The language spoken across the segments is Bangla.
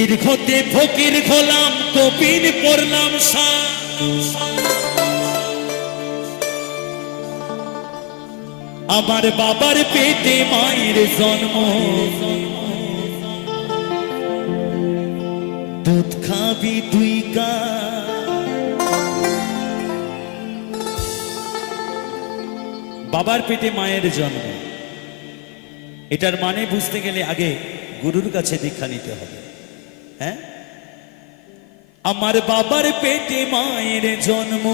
ফিকির খতে ফকির খোলাম কপির পড়লাম আমার বাবার পেটে মায়ের জন্ম। দুধ খাবি তুই কা বাবার পেটে মায়ের জন্ম। এটার মানে বুঝতে গেলে আগে গুরুর কাছে দীক্ষা নিতে হবে। হ্যাঁ? আমার বাবার পেটে মায়ের জন্ম।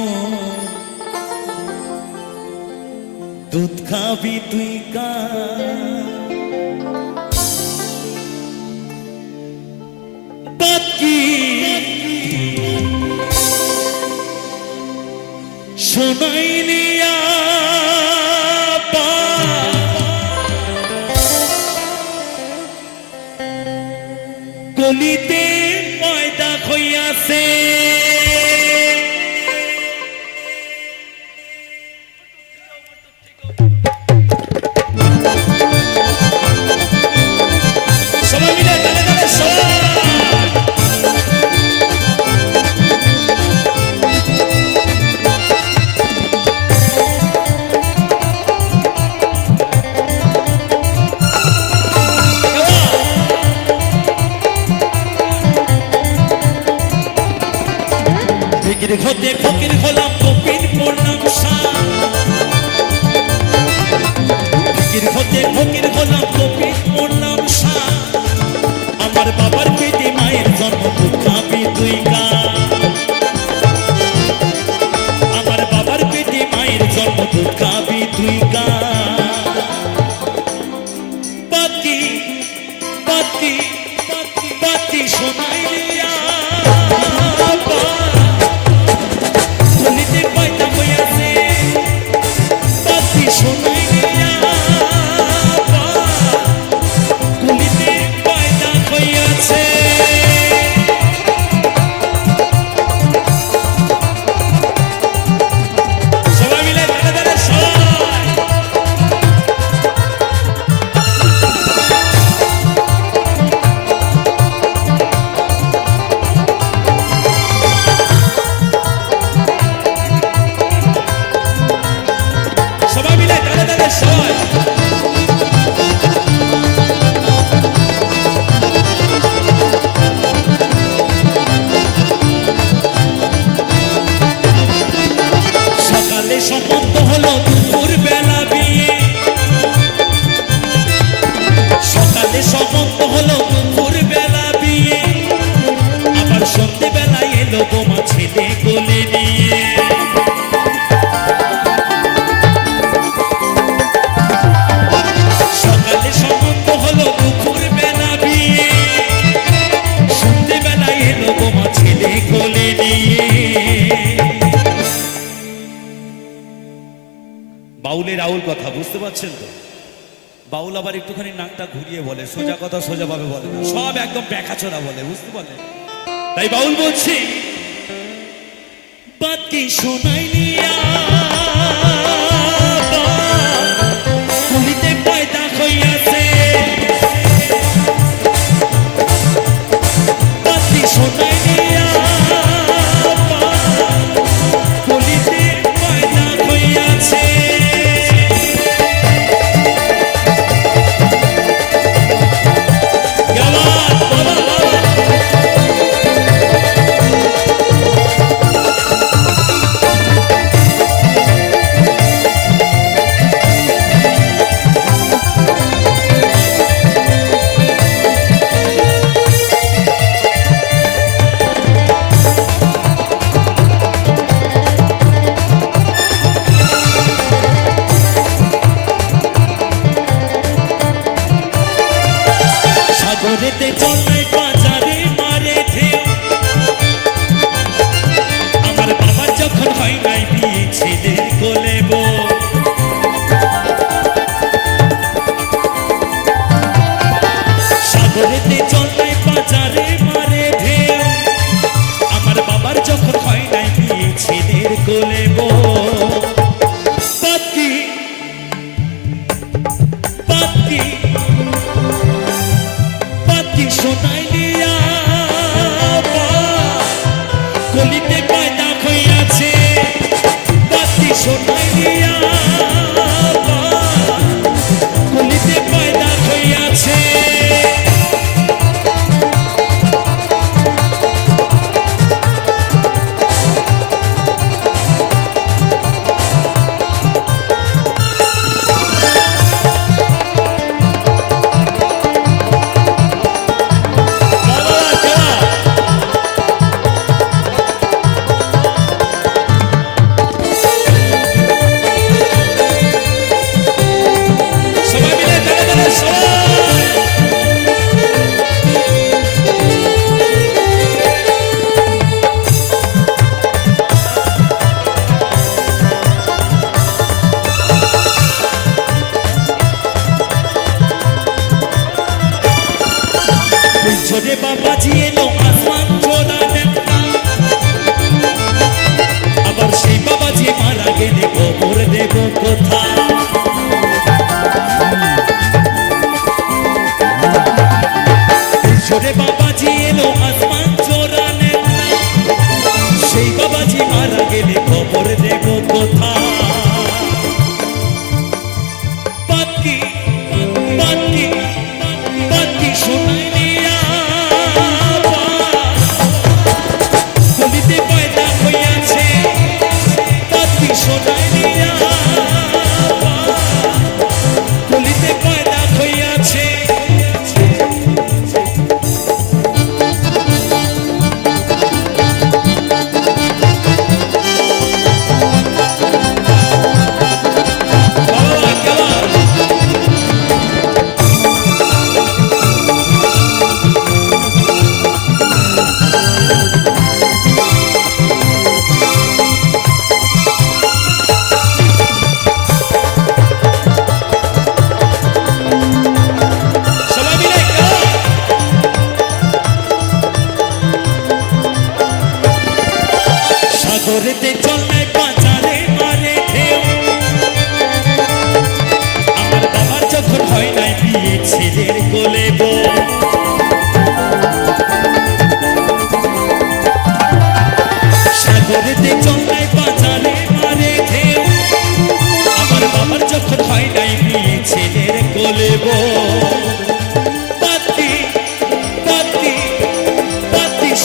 দুধ খাবি তুই কা? বাকি গলিতে ময়দা হইয়াছে ফকির হতে ফকির হলাম ফকির পড়লাম ফকির হতে ফকির হলাম কপির সম্বন্ধ হলো দুপুর বেলা বিয়ে। সকালে সম্বন্ধ হলো বুঝতে পারছেন তো? বাউল আবার একটুখানি নাকটা ঘুরিয়ে বলে, সোজা কথা সোজা ভাবে বলে না। সব একদম ব্যাখাচোরা বলে, বুঝতে পারলেন? তাই বাউল বলছি, বাদ কি নিয়া পাখি পাখি শোনাই নিয়া কলিতে পায়দা হইয়াছে পাখি শোনাই নিয়া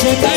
chegar.